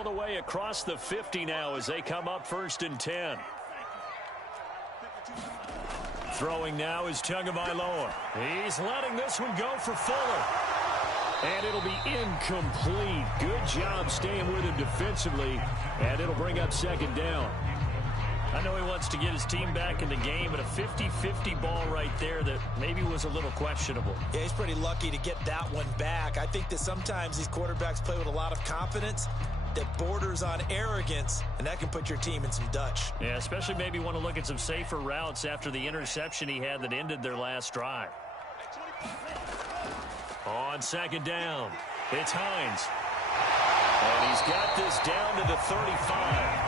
all the way across the 50 now as they come up 1st and 10. Throwing now is Tagovailoa. He's letting this one go for Fuller. And it'll be incomplete. Good job staying with him defensively. And it'll bring up 2nd down. I know he wants to get his team back in the game, but a 50-50 ball right there that maybe was a little questionable. Yeah, he's pretty lucky to get that one back. I think that sometimes these quarterbacks play with a lot of confidence that borders on arrogance, and that can put your team in some Dutch. Yeah, especially maybe want to look at some safer routes after the interception he had that ended their last drive. On 2nd down, it's Hines. And he's got this down to the 35.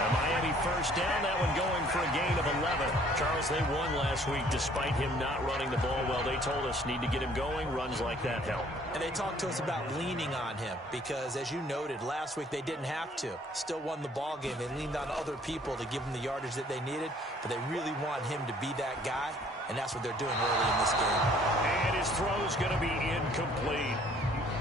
A Miami 1st down, that one going for a gain of 11. Charles, they won last week despite him not running the ball well. They told us need to get him going. Runs like that help. And they talked to us about leaning on him because, as you noted, last week they didn't have to. Still won the ball game. They leaned on other people to give them the yardage that they needed, but they really want him to be that guy, and that's what they're doing early in this game. And his throw's going to be incomplete.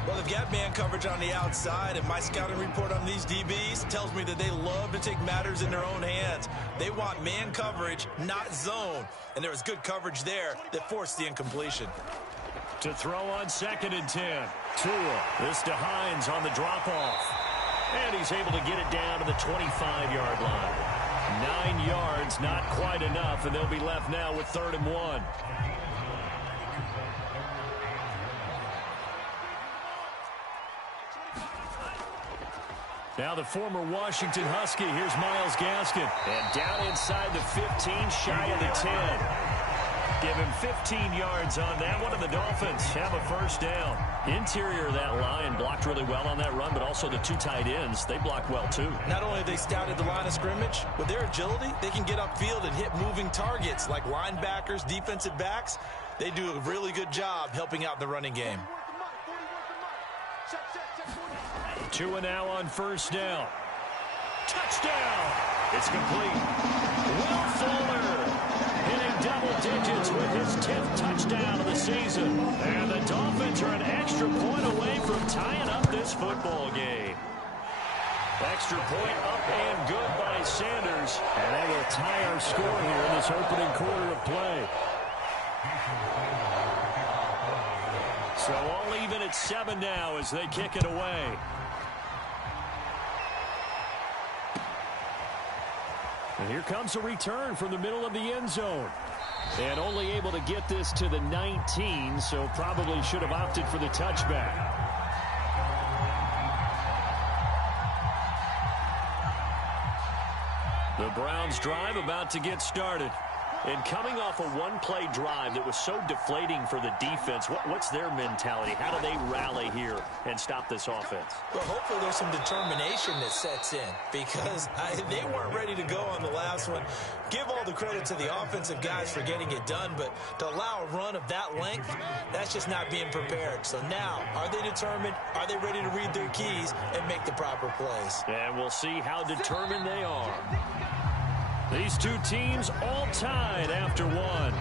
Well, they've got man coverage on the outside, and my scouting report on these DBs tells me that they love to take matters in their own hands. They want man coverage, not zone. And there was good coverage there that forced the incompletion. To throw on 2nd and 10. Tua. This to Hines on the drop-off. And he's able to get it down to the 25-yard line. 9 yards, not quite enough, and they'll be left now with 3rd and 1. Now the former Washington Husky. Here's Myles Gaskin. And down inside the 15, shy of the 10. Give him 15 yards on that one, and the Dolphins have a 1st down. Interior of that line blocked really well on that run, but also the 2 tight ends, they blocked well too. Not only have they scouted the line of scrimmage, with their agility, they can get upfield and hit moving targets like linebackers, defensive backs. They do a really good job helping out the running game. Tua now on 1st down. Touchdown! It's complete. Will Fuller hitting double digits with his 10th touchdown of the season. And the Dolphins are an extra point away from tying up this football game. Extra point up and good by Sanders. And they will tie our score here in this opening quarter of play. So all even at 7 now as they kick it away. And here comes a return from the middle of the end zone. And only able to get this to the 19, so probably should have opted for the touchback. The Browns drive about to get started. And coming off a one-play drive that was so deflating for the defense, what's their mentality? How do they rally here and stop this offense? Well, hopefully there's some determination that sets in because they weren't ready to go on the last one. Give all the credit to the offensive guys for getting it done, but to allow a run of that length, that's just not being prepared. So now, are they determined? Are they ready to read their keys and make the proper plays? And we'll see how determined they are. These two teams all tied after one.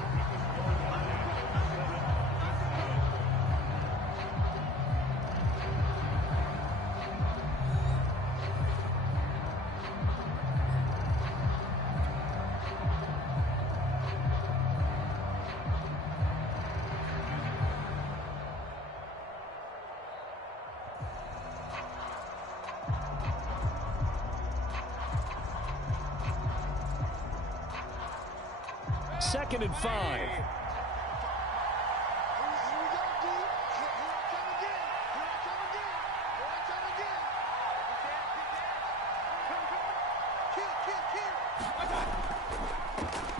Second and 5.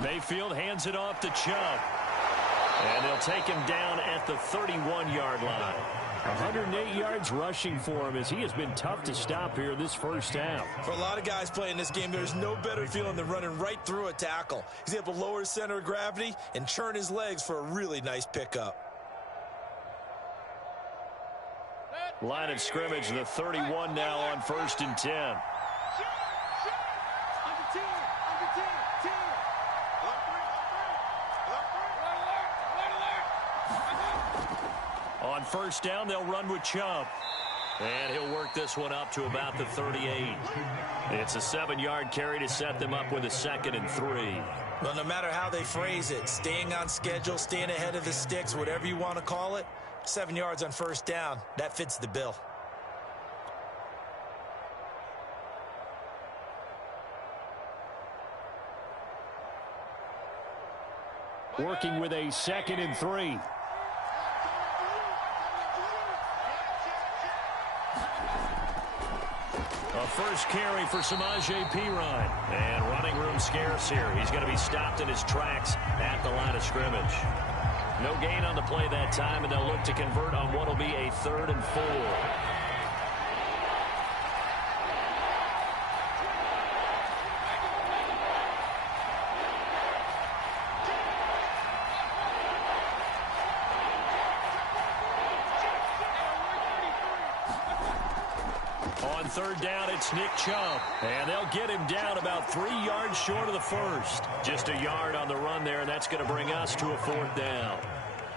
Mayfield hands it off to Chubb. And they'll take him down at the 31-yard line. 108 yards rushing for him as he has been tough to stop here this first half. For a lot of guys playing this game, there's no better feeling than running right through a tackle. He's able to lower his center of gravity and churn his legs for a really nice pickup. Line of scrimmage, the 31 now on 1st and 10. On 1st down, they'll run with Chubb. And he'll work this one up to about the 38. It's a 7-yard carry to set them up with a 2nd and 3. Well, no matter how they phrase it, staying on schedule, staying ahead of the sticks, whatever you want to call it, 7 yards on first down, that fits the bill. Working with a 2nd and 3. A first carry for Samaje Perine. And running room scarce here. He's going to be stopped in his tracks at the line of scrimmage. No gain on the play that time, and they'll look to convert on what will be a 3rd and 4. On 3rd down, it's Nick Chubb. And they'll get him down about 3 yards short of the first. Just a yard on the run there, and that's going to bring us to a 4th down.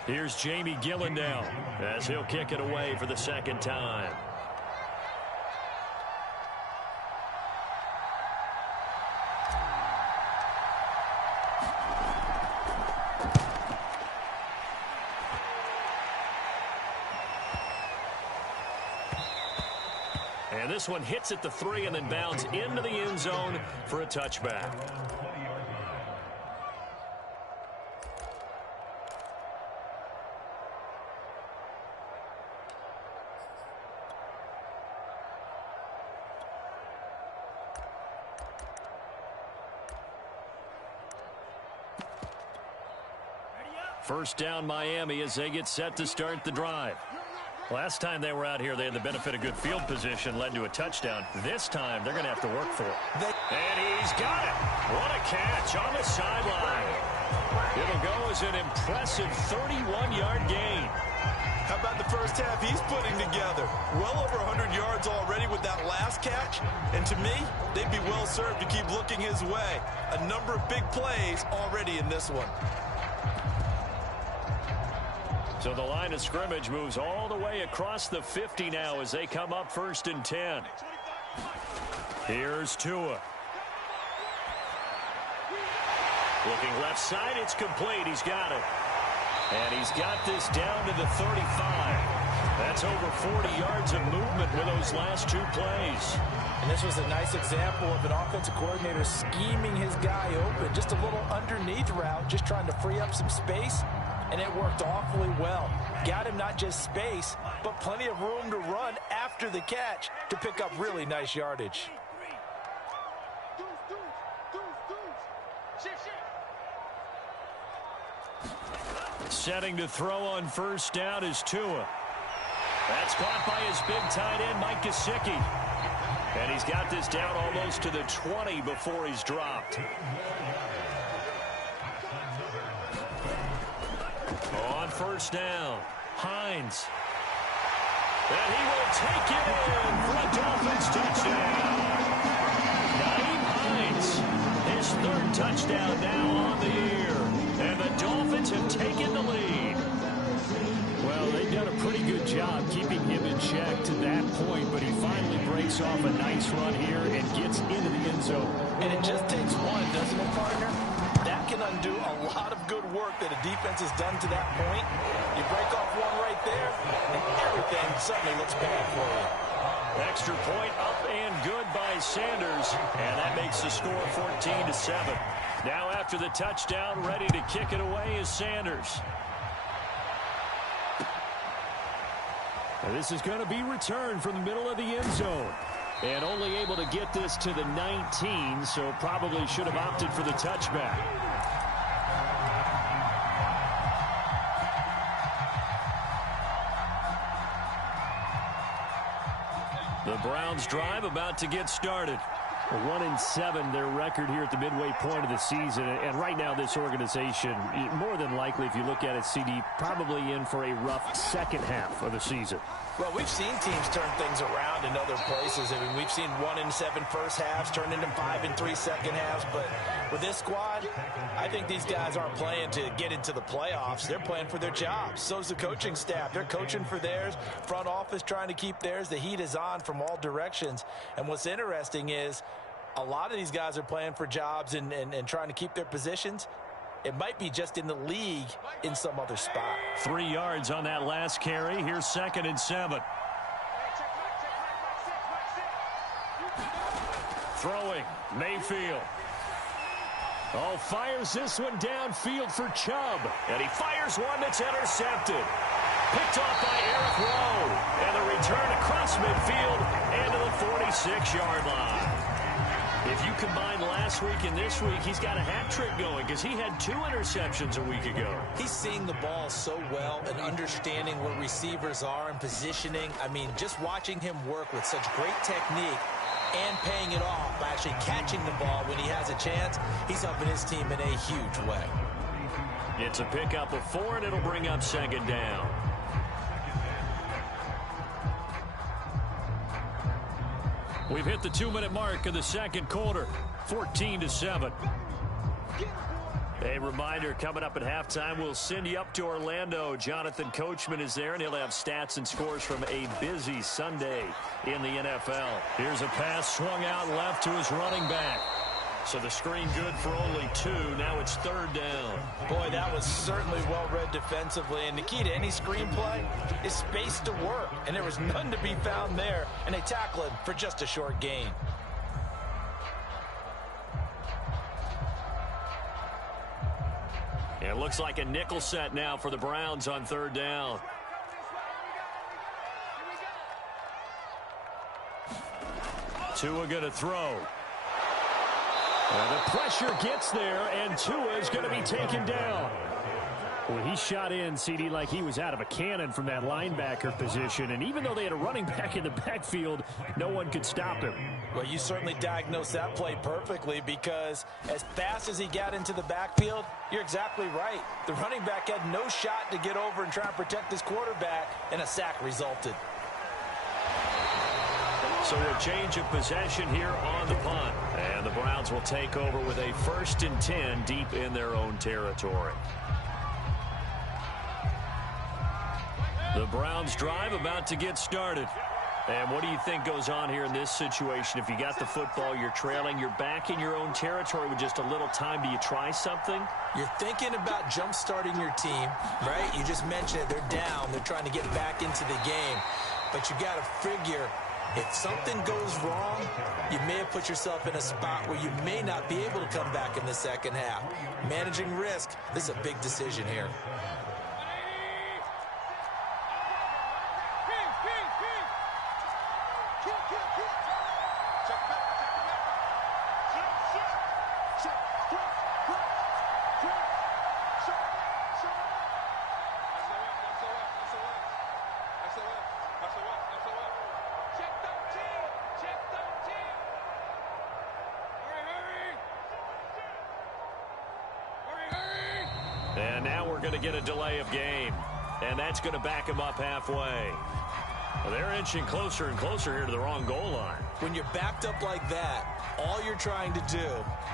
Here's Jamie Gillendow as he'll kick it away for the 2nd time. And this one hits at the 3 and then bounds into the end zone for a touchback. First down Miami as they get set to start the drive. Last time they were out here, they had the benefit of good field position, led to a touchdown. This time, they're going to have to work for it. And he's got it. What a catch on the sideline. It'll go as an impressive 31-yard gain. How about the first half he's putting together? Well over 100 yards already with that last catch. And to me, they'd be well served to keep looking his way. A number of big plays already in this one. So the line of scrimmage moves all the way across the 50 now as they come up 1st and 10. Here's Tua. Looking left side, it's complete. He's got it. And he's got this down to the 35. That's over 40 yards of movement with those last 2 plays. And this was a nice example of an offensive coordinator scheming his guy open. Just a little underneath route, just trying to free up some space. And it worked awfully well. Got him not just space, but plenty of room to run after the catch to pick up really nice yardage. Setting to throw on first down is Tua. That's caught by his big tight end, Mike Gesicki. And he's got this down almost to the 20 before he's dropped. On first down, Hines. And he will take it in for a Dolphins touchdown. Nyheim Hines, his 3rd touchdown now on the year. And the Dolphins have taken the lead. Well, they've done a pretty good job keeping him in check to that point, but he finally breaks off a nice run here and gets into the end zone. And it just takes one, doesn't it, partner? That can undo a lot of good work that a defense has done to that point. You break off one right there, and everything suddenly looks bad for you. Extra point up and good by Sanders, and that makes the score 14-7. Now after the touchdown, ready to kick it away is Sanders. And this is going to be returned from the middle of the end zone. And only able to get this to the 19, so probably should have opted for the touchback. The Browns drive about to get started. 1-7, their record here at the midway point of the season. And right now, this organization, more than likely, if you look at it, CD, probably in for a rough second half of the season. Well, we've seen teams turn things around in other places. I mean, we've seen 1-7 first halves turn into 5-3 second halves. But with this squad, I think these guys aren't playing to get into the playoffs. They're playing for their jobs. So's the coaching staff. They're coaching for theirs. Front office trying to keep theirs. The heat is on from all directions. And what's interesting is a lot of these guys are playing for jobs and trying to keep their positions. It might be just in the league in some other spot. 3 yards on that last carry. Here's 2nd and 7. Throwing, Mayfield. Oh, fires this one downfield for Chubb. And he fires one that's intercepted. Picked off by Eric Rowe. And the return across midfield and to the 46-yard line. If you combine last week and this week, he's got a hat trick going because he had 2 interceptions a week ago. He's seeing the ball so well and understanding where receivers are and positioning. I mean, just watching him work with such great technique and paying it off by actually catching the ball when he has a chance, he's helping his team in a huge way. It's a pickup of 4, and it'll bring up 2nd down. We've hit the 2-minute mark of the second quarter, 14-7. A reminder, coming up at halftime, we'll send you up to Orlando. Jonathan Coachman is there, and he'll have stats and scores from a busy Sunday in the NFL. Here's a pass swung out left to his running back. So the screen good for only 2. Now it's 3rd down. Boy, that was certainly well-read defensively. And the key to any screenplay is space to work. And there was none to be found there. And they tackle him for just a short gain. It looks like a nickel set now for the Browns on 3rd down. Tua going to throw. The pressure gets there, and Tua is going to be taken down. Well, he shot in, CD, like he was out of a cannon from that linebacker position. And even though they had a running back in the backfield, no one could stop him. Well, you certainly diagnosed that play perfectly because as fast as he got into the backfield, you're exactly right. The running back had no shot to get over and try and protect his quarterback, and a sack resulted. So a change of possession here on the punt. And the Browns will take over with a 1st and 10 deep in their own territory. The Browns drive about to get started. And what do you think goes on here in this situation? If you got the football, you're trailing, you're back in your own territory with just a little time. Do you try something? You're thinking about jump-starting your team, right? You just mentioned it. They're down. They're trying to get back into the game. But you got to figure, if something goes wrong, you may have put yourself in a spot where you may not be able to come back in the second half. Managing risk, this is a big decision here. And now we're going to get a delay of game. And that's going to back him up halfway. Well, they're inching closer and closer here to the wrong goal line. When you're backed up like that, all you're trying to do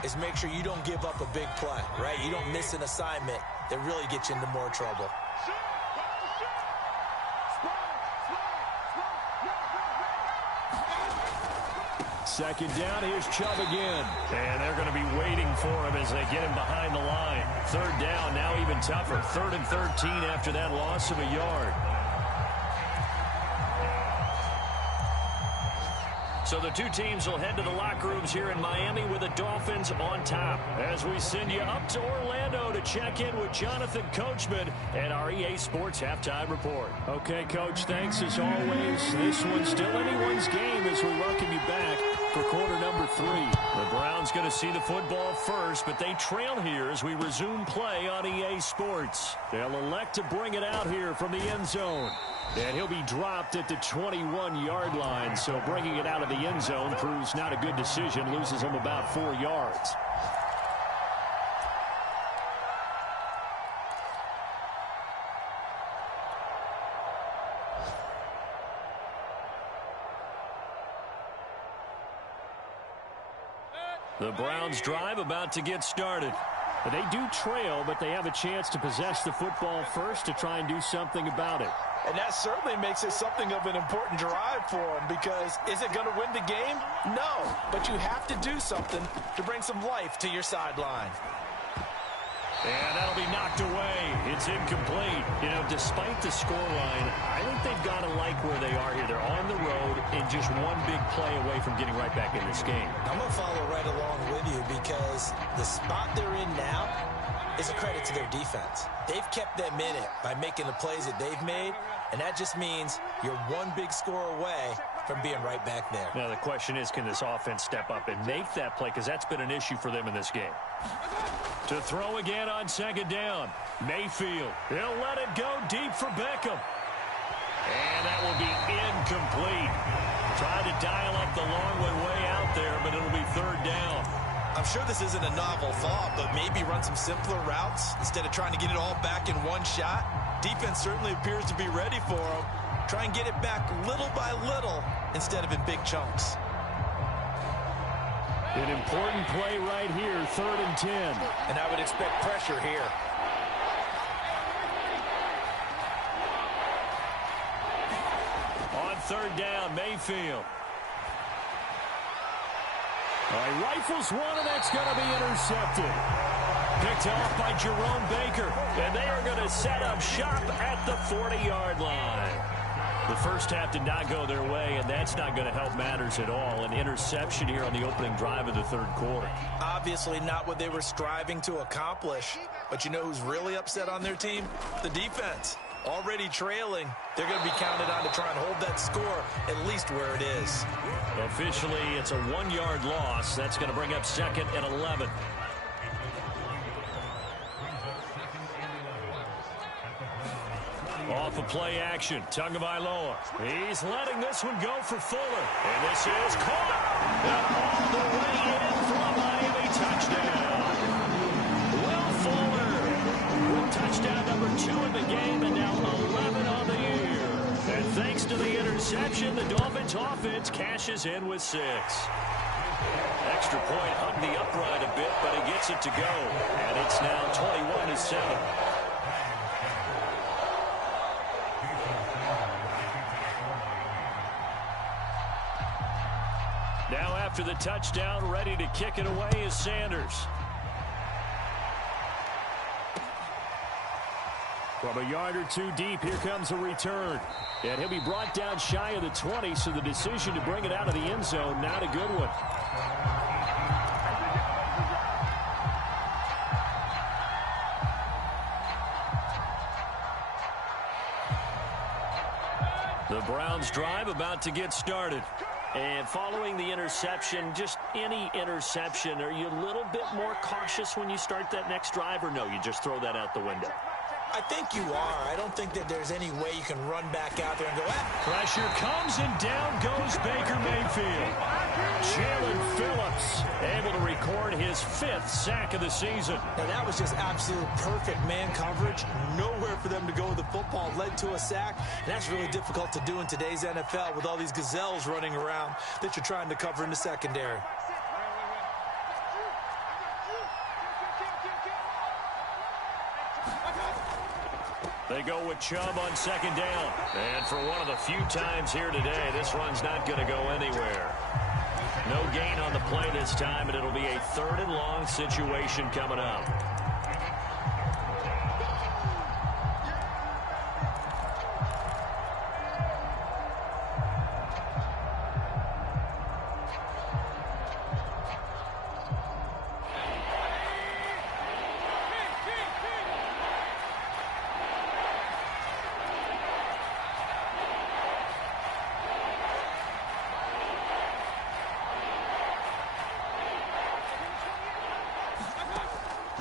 is make sure you don't give up a big play, right? You don't miss an assignment that really gets you into more trouble. Second down, here's Chubb again. And they're going to be waiting for him as they get him behind the line. 3rd down, now even tougher. 3rd and 13 after that loss of a yard. So the two teams will head to the locker rooms here in Miami with the Dolphins on top. As we send you up to Orlando to check in with Jonathan Coachman and our EA Sports Halftime Report. Okay, Coach, thanks as always. This one's still anyone's game as we welcome you back for quarter number 3. The Browns going to see the football first, but they trail here as we resume play on EA Sports. They'll elect to bring it out here from the end zone. And he'll be dropped at the 21-yard line, so bringing it out of the end zone proves not a good decision, loses him about 4 yards. The Browns drive about to get started. They do trail, but they have a chance to possess the football first to try and do something about it. And that certainly makes it something of an important drive for them, because is it going to win the game? No, but you have to do something to bring some life to your sideline. And that'll be knocked away. It's incomplete. You know, despite the scoreline, I think they've got to like where they are here. They're on the road and just one big play away from getting right back in this game. I'm going to follow right along with you, because the spot they're in now is a credit to their defense. They've kept them in it by making the plays that they've made, and that just means you're one big score away from being right back there. Now, the question is, can this offense step up and make that play? Because that's been an issue for them in this game. To throw again on second down. Mayfield. He'll let it go deep for Beckham. And that will be incomplete. Tried to dial up the long one way out there, but it'll be third down. I'm sure this isn't a novel thought, but maybe run some simpler routes instead of trying to get it all back in one shot. Defense certainly appears to be ready for them. Try and get it back little by little instead of in big chunks. An important play right here, 3rd and 10. And I would expect pressure here. On 3rd down, Mayfield. All right, rifles one, and that's going to be intercepted. Picked off by Jerome Baker. And they are going to set up shop at the 40-yard line. The first half did not go their way, and that's not going to help matters at all. An interception here on the opening drive of the 3rd quarter. Obviously not what they were striving to accomplish. But you know who's really upset on their team? The defense. Already trailing. They're going to be counted on to try and hold that score at least where it is. Officially, it's a 1-yard loss. That's going to bring up 2nd and 11. Off of play action, Tagovailoa. He's letting this one go for Fuller. And this is caught. And all the way in for a Miami touchdown. Will Fuller with touchdown number 2 in the game, and now 11 on the year. And thanks to the interception, the Dolphins offense cashes in with 6. Extra point hugged the upright a bit, but he gets it to go. And it's now 21-7. Now after the touchdown, ready to kick it away is Sanders. From a yard or two deep, here comes a return. And he'll be brought down shy of the 20, so the decision to bring it out of the end zone, not a good one. The Browns drive about to get started. And following the interception, just any interception, are you a little bit more cautious when you start that next drive, or no, you just throw that out the window? I think you are. I don't think that there's any way you can run back out there and go, Pressure comes, and down goes Baker Mayfield. Jalen Phillips able to record his 5th sack of the season. Now, that was just absolute perfect man coverage. Nowhere for them to go with the football. Led to a sack. And that's really difficult to do in today's NFL with all these gazelles running around that you're trying to cover in the secondary. They go with Chubb on 2nd down. And for one of the few times here today, this run's not going to go anywhere. No gain on the play this time, and it'll be a 3rd and long situation coming up.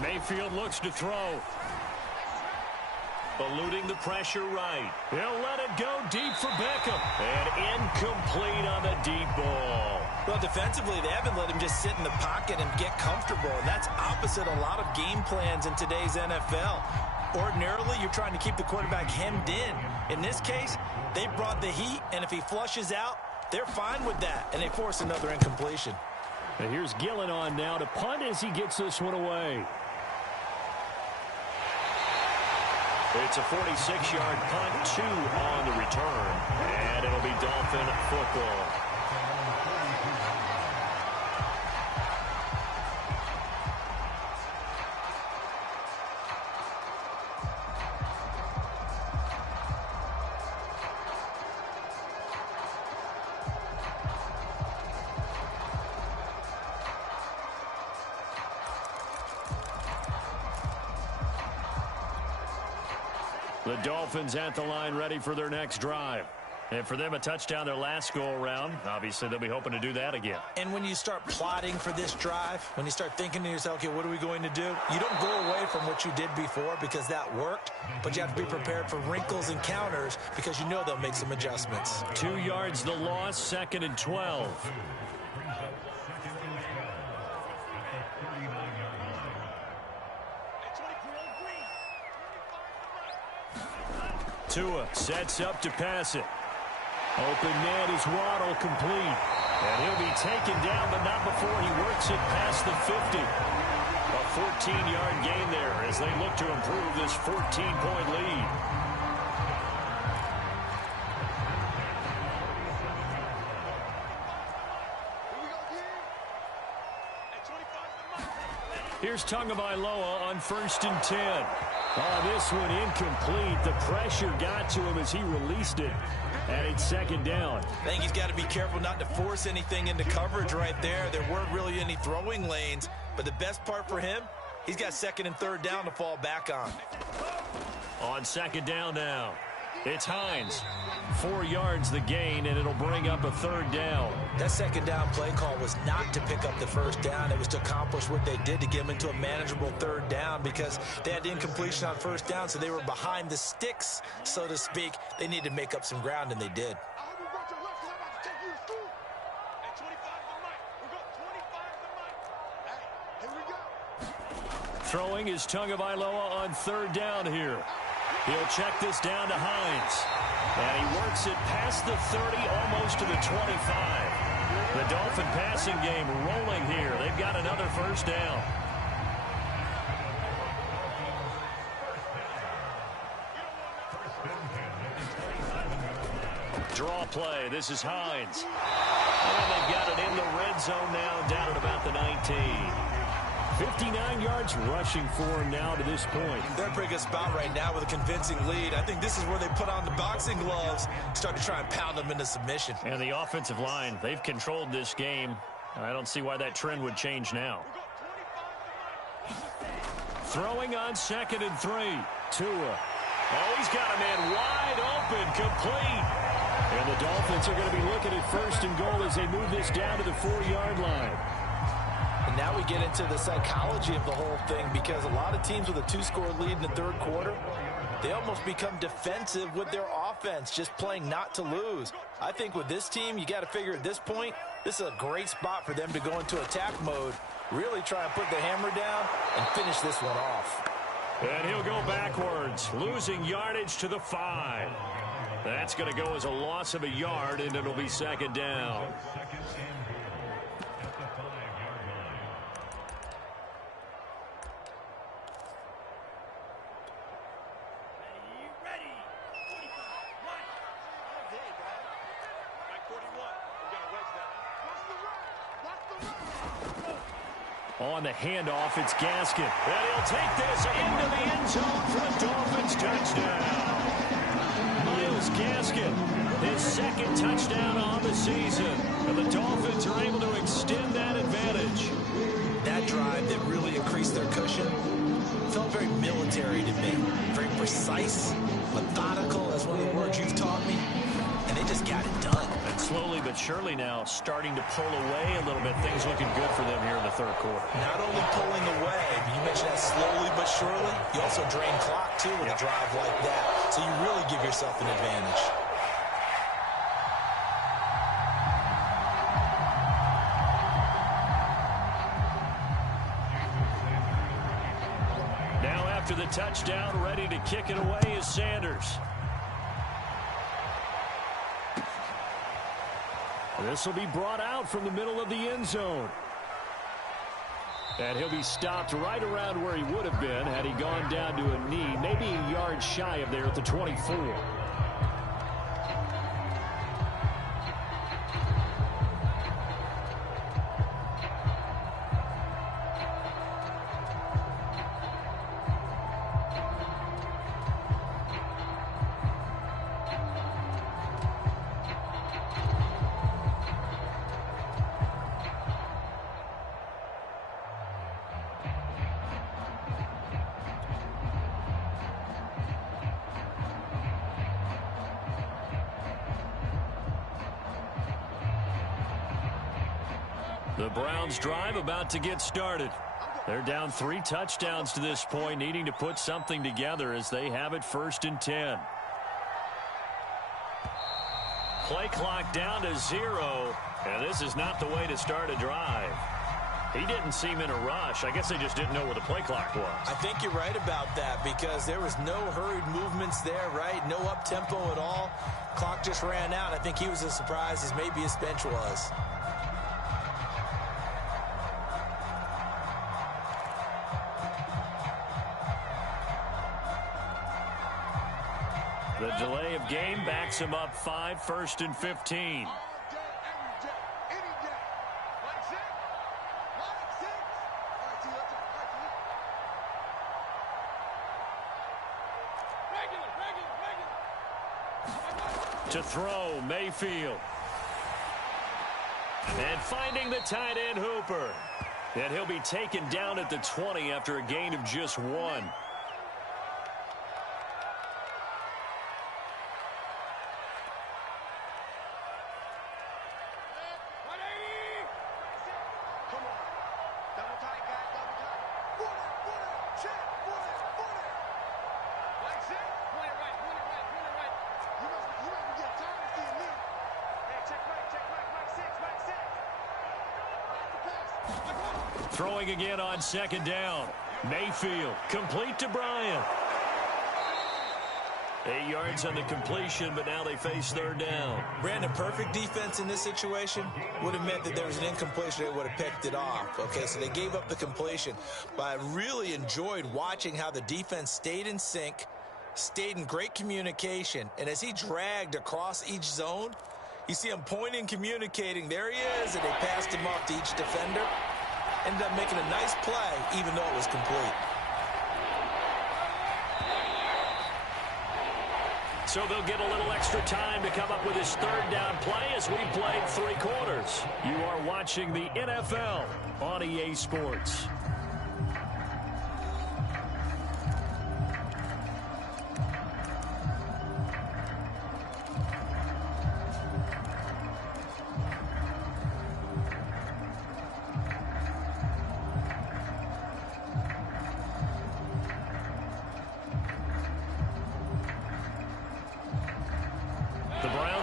Mayfield looks to throw. Eluding the pressure right. He'll let it go deep for Beckham. And incomplete on the deep ball. Well, defensively, they haven't let him just sit in the pocket and get comfortable. And that's opposite a lot of game plans in today's NFL. Ordinarily, you're trying to keep the quarterback hemmed in. In this case, they brought the heat, and if he flushes out, they're fine with that, and they force another incompletion. And here's Gillen on now to punt as he gets this one away. It's a 46-yard punt, 2 on the return, and it'll be Dolphin football. The Dolphins at the line ready for their next drive. And for them, a touchdown their last go-around. Obviously, they'll be hoping to do that again. And when you start plotting for this drive, when you start thinking to yourself, okay, what are we going to do? You don't go away from what you did before because that worked, but you have to be prepared for wrinkles and counters because you know they'll make some adjustments. 2 yards the loss, 2nd and 12. Tua sets up to pass it. Open man is Waddle, complete. And he'll be taken down, but not before he works it past the 50. A 14-yard gain there as they look to improve this 14-point lead. Here's Tagovailoa on 1st and 10. Oh, this one incomplete. The pressure got to him as he released it. And it's 2nd down. I think he's got to be careful not to force anything into coverage right there. There weren't really any throwing lanes. But the best part for him, he's got 2nd and 3rd down to fall back on. On 2nd down now, it's Hines. 4 yards the gain, and it'll bring up a 3rd down. That 2nd down play call was not to pick up the 1st down. It was to accomplish what they did to get them into a manageable 3rd down because they had incompletion on 1st down, so they were behind the sticks, so to speak. They needed to make up some ground, and they did. Throwing is Tagovailoa on 3rd down here. He'll check this down to Hines. And he works it past the 30, almost to the 25. The Dolphin passing game rolling here. They've got another 1st down. Draw play. This is Hines. And they've got it in the red zone now, down at about the 19. 59 yards rushing for him now to this point. They're in a pretty good spot right now with a convincing lead. I think this is where they put on the boxing gloves, start to try and pound them into submission. And the offensive line, they've controlled this game. I don't see why that trend would change now. Throwing on 2nd and 3. Tua. Oh, he's got a man wide open, complete. And the Dolphins are going to be looking at 1st and goal as they move this down to the 4-yard line. And now we get into the psychology of the whole thing because a lot of teams with a 2-score lead in the 3rd quarter, they almost become defensive with their offense, just playing not to lose. I think with this team, you got to figure at this point, this is a great spot for them to go into attack mode, really try and put the hammer down and finish this one off. And he'll go backwards, losing yardage to the 5. That's going to go as a loss of a yard, and it'll be 2nd down. On the handoff, it's Gaskin. And he'll take this into the end zone for the Dolphins touchdown. Myles Gaskin, his 2nd touchdown on the season. And the Dolphins are able to extend that advantage. That drive that really increased their cushion felt very military to me. Very precise, methodical, that's one of the words you've taught me. And they just got it done. And slowly but surely now starting to pull away a little bit. Things looking good for them here in the 3rd quarter. Not only pulling away, but you mentioned that slowly but surely. You also drain clock, too, with a drive like that. So you really give yourself an advantage. Now after the touchdown, ready to kick it away is Sanders. This will be brought out from the middle of the end zone. And he'll be stopped right around where he would have been had he gone down to a knee, maybe a yard shy of there at the 24. The Browns drive about to get started. They're down 3 touchdowns to this point, needing to put something together as they have it 1st and 10. Play clock down to 0, and this is not the way to start a drive. He didn't seem in a rush. I guess they just didn't know where the play clock was. I think you're right about that because there was no hurried movements there, right? No up-tempo at all. Clock just ran out. I think he was as surprised as maybe his bench was. The delay of game backs him up 5, 1st and 15. To throw, Mayfield. And finding the tight end, Hooper. And he'll be taken down at the 20 after a gain of just 1. Throwing again on 2nd down. Mayfield, complete to Bryant. 8 yards on the completion, but now they face 3rd down. Brandon, perfect defense in this situation would have meant that there was an incompletion. They would have picked it off. Okay, so they gave up the completion. But I really enjoyed watching how the defense stayed in sync, stayed in great communication. And as he dragged across each zone, you see him pointing, communicating. There he is, and they passed him off to each defender. Ended up making a nice play, even though it was complete. So they'll get a little extra time to come up with his 3rd down play as we played 3 quarters. You are watching the NFL on EA Sports.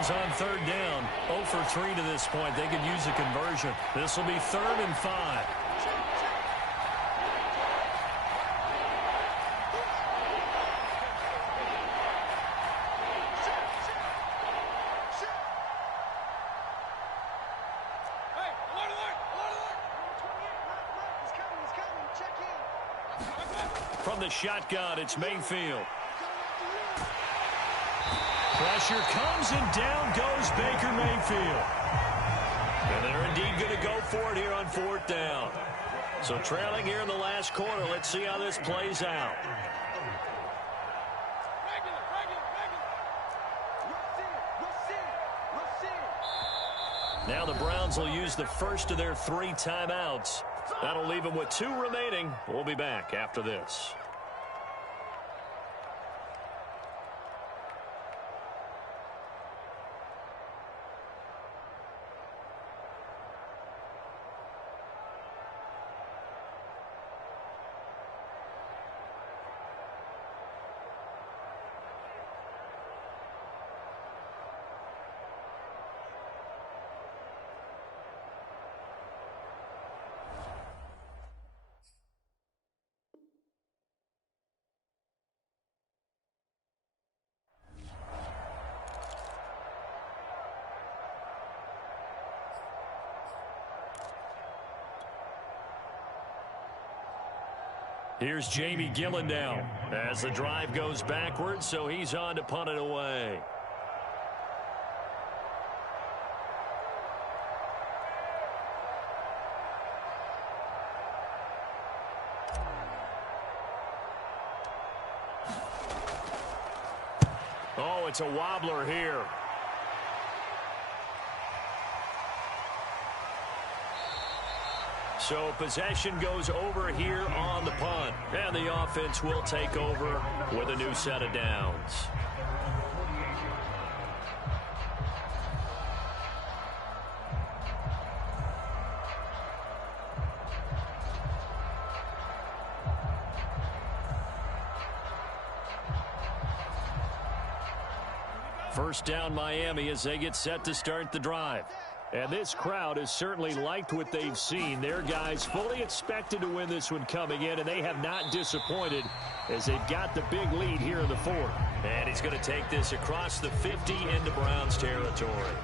On 3rd down, 0 for 3 to this point. They could use a conversion. This will be 3rd and 5. From the shotgun, it's Mayfield. Pressure comes, and down goes Baker Mayfield. And they're indeed going to go for it here on 4th down. So trailing here in the last quarter. Let's see how this plays out. Now the Browns will use the first of their 3 timeouts. That'll leave them with 2 remaining. We'll be back after this. Here's Jamie Gillen now as the drive goes backwards, so he's on to punt it away. Oh, it's a wobbler here. So possession goes over here on the punt. And the offense will take over with a new set of downs. First down Miami as they get set to start the drive. And this crowd has certainly liked what they've seen. Their guys fully expected to win this one coming in, and they have not disappointed as they've got the big lead here in the fourth. And he's going to take this across the 50 into Browns territory.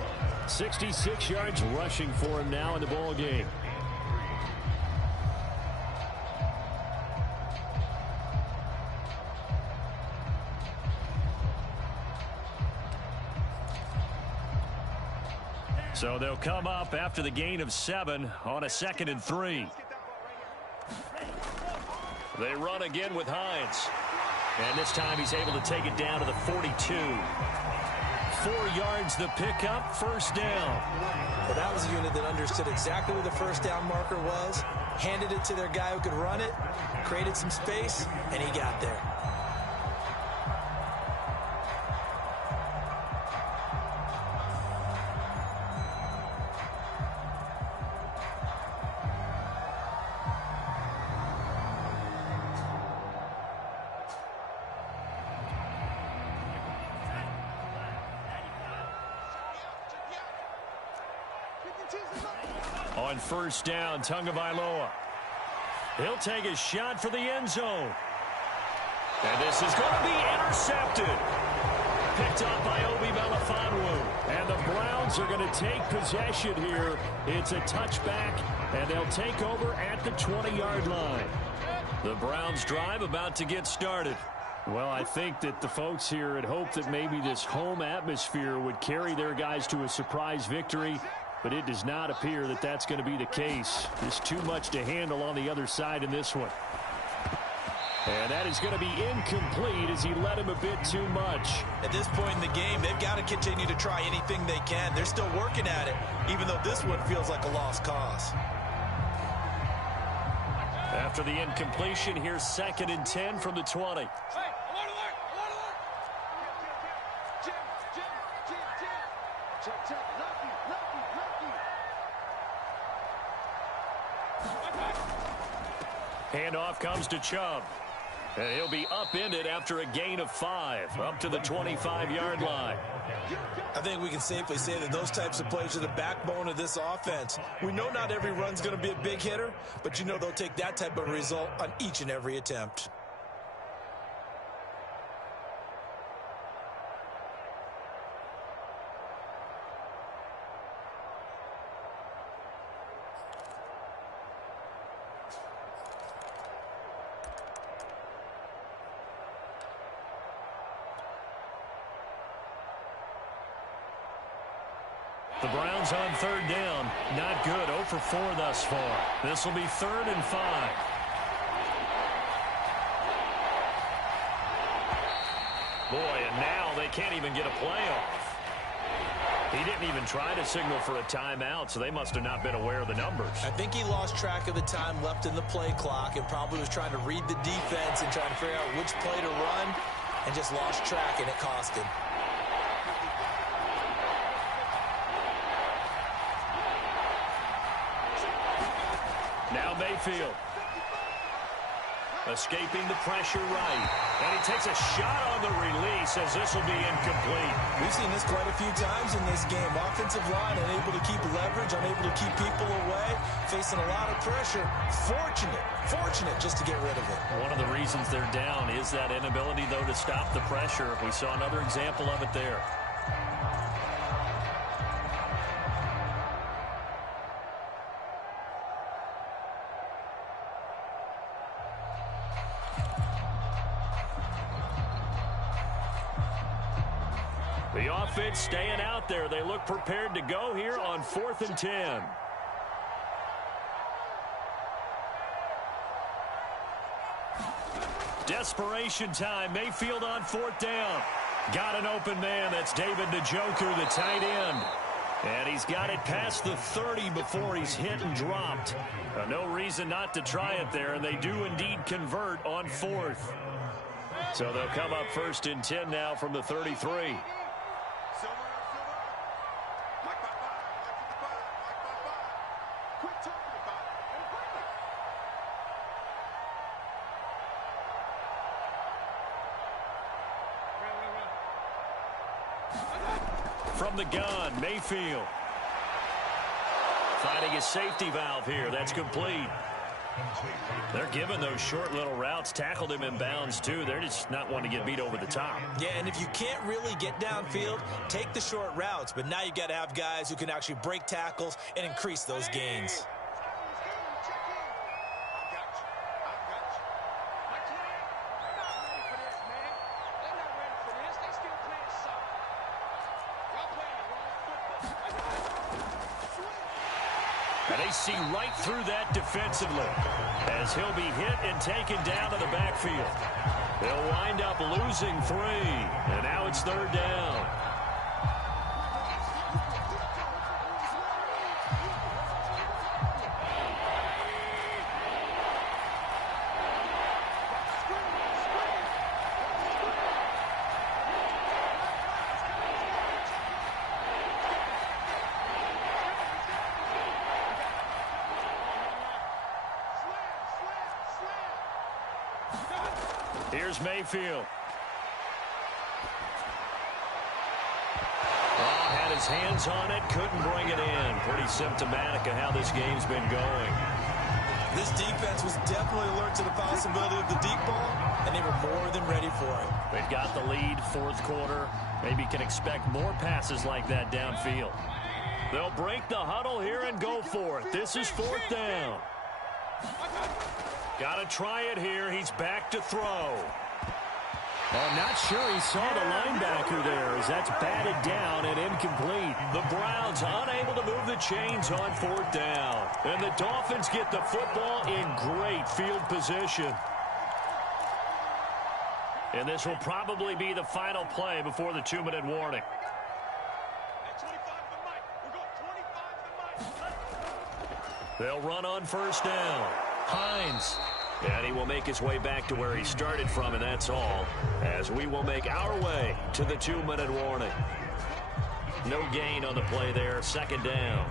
66 yards rushing for him now in the ball game. So they'll come up after the gain of 7 on a 2nd and 3. They run again with Hines. And this time he's able to take it down to the 42. 4 yards the pickup, first down. Well, that was a unit that understood exactly where the first down marker was, handed it to their guy who could run it, created some space, and he got there. On first down, Tagovailoa. He'll take a shot for the end zone. And this is going to be intercepted. Picked up by Obi Melifonwu. And the Browns are going to take possession here. It's a touchback, and they'll take over at the 20-yard line. The Browns drive about to get started. Well, I think that the folks here had hoped that maybe this home atmosphere would carry their guys to a surprise victory. But it does not appear that that's going to be the case. There's too much to handle on the other side in this one. And that is going to be incomplete as he led him a bit too much. At this point in the game, they've got to continue to try anything they can. They're still working at it, even though this one feels like a lost cause. After the incompletion, here's 2nd and 10 from the 20. Handoff comes to Chubb. And he'll be upended after a gain of 5, up to the 25-yard line. I think we can safely say that those types of plays are the backbone of this offense. We know not every run's going to be a big hitter, but you know they'll take that type of result on each and every attempt. The Browns on third down. Not good. 0 for 4 thus far. This will be 3rd and 5. Boy, and now they can't even get a play off. He didn't even try to signal for a timeout, so they must have not been aware of the numbers. I think he lost track of the time left in the play clock and probably was trying to read the defense and trying to figure out which play to run and just lost track, and it cost him. Now Mayfield. Escaping the pressure right. And he takes a shot on the release as this will be incomplete. We've seen this quite a few times in this game. Offensive line unable to keep leverage, unable to keep people away, facing a lot of pressure. Fortunate just to get rid of it. One of the reasons they're down is that inability, though, to stop the pressure. We saw another example of it there. The offense staying out there. They look prepared to go here on 4th and 10. Desperation time. Mayfield on 4th down. Got an open man. That's David Njoku, the tight end. And he's got it past the 30 before he's hit and dropped. No reason not to try it there, and they do indeed convert on 4th. So they'll come up 1st and 10 now from the 33. From the gun, Mayfield. Finding a safety valve here. That's complete. They're giving those short little routes. Tackled him in bounds, too. They're just not wanting to get beat over the top. Yeah, and if you can't really get downfield, take the short routes. But now you got to have guys who can actually break tackles and increase those gains. They see right through that defensively as he'll be hit and taken down to the backfield. They'll wind up losing 3, and now it's 3rd down. Here's Mayfield. Had his hands on it, couldn't bring it in. Pretty symptomatic of how this game's been going. This defense was definitely alert to the possibility of the deep ball, and they were more than ready for it. They've got the lead, 4th quarter. Maybe can expect more passes like that downfield. They'll break the huddle here and go for it. This is 4th down. Got to try it here. He's back to throw. I'm not sure he saw the linebacker there as that's batted down and incomplete. The Browns unable to move the chains on 4th down. And the Dolphins get the football in great field position. And this will probably be the final play before the 2-minute warning. They'll run on 1st down. Hines. And he will make his way back to where he started from, and that's all, as we will make our way to the 2-minute warning. No gain on the play there, 2nd down.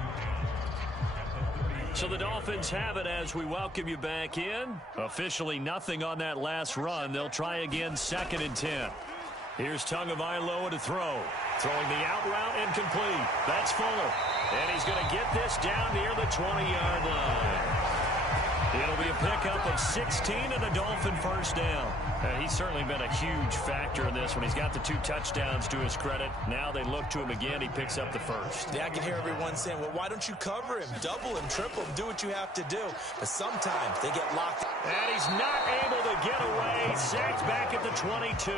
So the Dolphins have it as we welcome you back in. Officially nothing on that last run. They'll try again, 2nd and 10. Here's Tagovailoa to throw. Throwing the out route incomplete. That's Fuller. And he's going to get this down near the 20-yard line. It'll be a pickup of 16 and a Dolphin 1st down. He's certainly been a huge factor in this one. He's got the 2 touchdowns to his credit. Now they look to him again. He picks up the 1st. Yeah, I can hear everyone saying, well, why don't you cover him? Double him, triple him, do what you have to do. But sometimes they get locked. And he's not able to get away. Sacked back at the 22.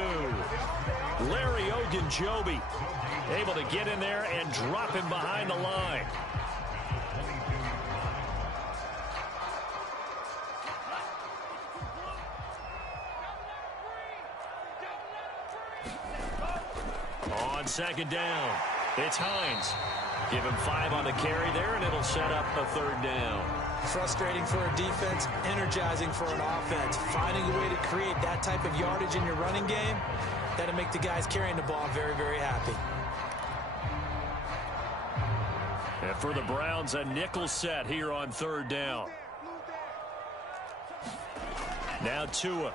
Larry Ogunjobi able to get in there and drop him behind the line. On 2nd down, it's Hines. Give him 5 on the carry there, and it'll set up a 3rd down. Frustrating for a defense, energizing for an offense. Finding a way to create that type of yardage in your running game, that'll make the guys carrying the ball very, very happy. And for the Browns, a nickel set here on 3rd down. Now Tua.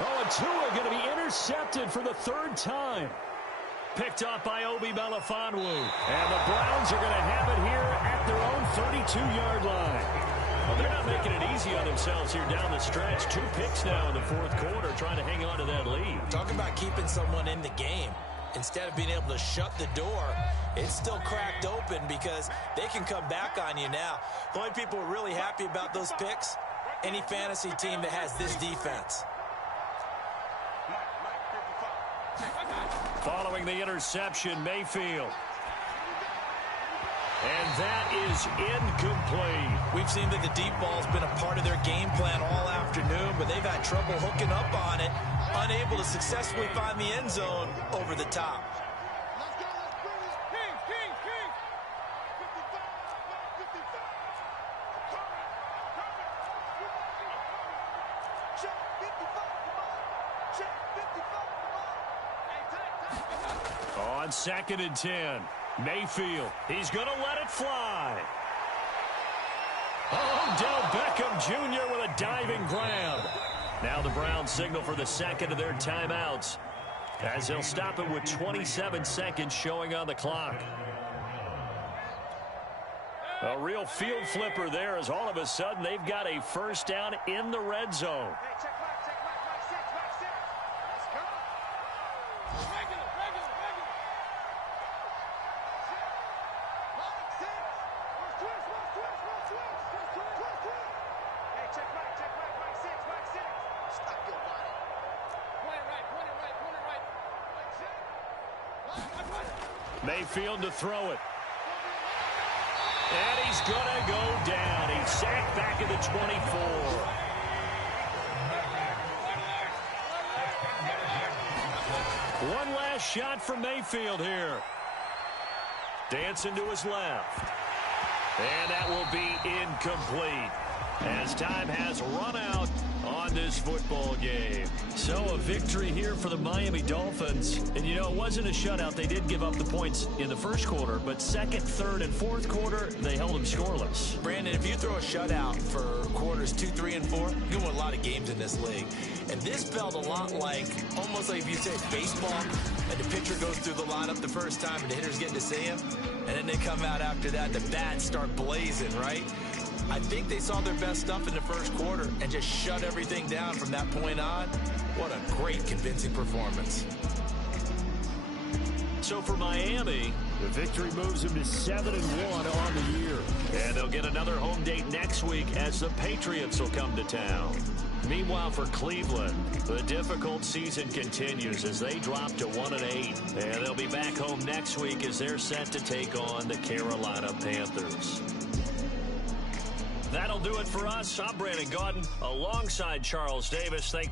Oh, and Tua going to be intercepted for the 3rd time. Picked up by Obi Melifonwu. And the Browns are going to have it here at their own 32-yard line. Well, they're not making it easy on themselves here down the stretch. 2 picks now in the 4th quarter, trying to hang on to that lead. Talking about keeping someone in the game. Instead of being able to shut the door, it's still cracked open because they can come back on you now. The only people who are really happy about those picks, any fantasy team that has this defense. Following the interception, Mayfield. And that is incomplete. We've seen that the deep ball's been a part of their game plan all afternoon, but they've had trouble hooking up on it, unable to successfully find the end zone over the top. On 2nd and 10, Mayfield, he's going to let it fly. Oh, Del Beckham Jr. with a diving grab. Now the Browns signal for the second of their timeouts, as they'll stop it with 27 seconds showing on the clock. A real field flipper there, as all of a sudden they've got a first down in the red zone. Mayfield to throw it. And he's going to go down. He's sacked back at the 24. One last shot for Mayfield here. Dancing to his left. And that will be incomplete, as time has run out on this football game. So a victory here for the Miami Dolphins. And, you know, it wasn't a shutout. They did give up the points in the first quarter, but second, third, and fourth quarter, they held them scoreless. Brandon, if you throw a shutout for quarters 2, 3, and 4, you win a lot of games in this league. And this felt a lot like, almost like if you say baseball, and the pitcher goes through the lineup the first time and the hitter's getting to see him, and then they come out after that, the bats start blazing, right? I think they saw their best stuff in the first quarter and just shut everything down from that point on. What a great, convincing performance. So for Miami, the victory moves them to 7-1 on the year. And they'll get another home date next week as the Patriots will come to town. Meanwhile, for Cleveland, the difficult season continues as they drop to 1-8. And they'll be back home next week as they're set to take on the Carolina Panthers. That'll do it for us. I'm Brandon Gaudin alongside Charles Davis. Thank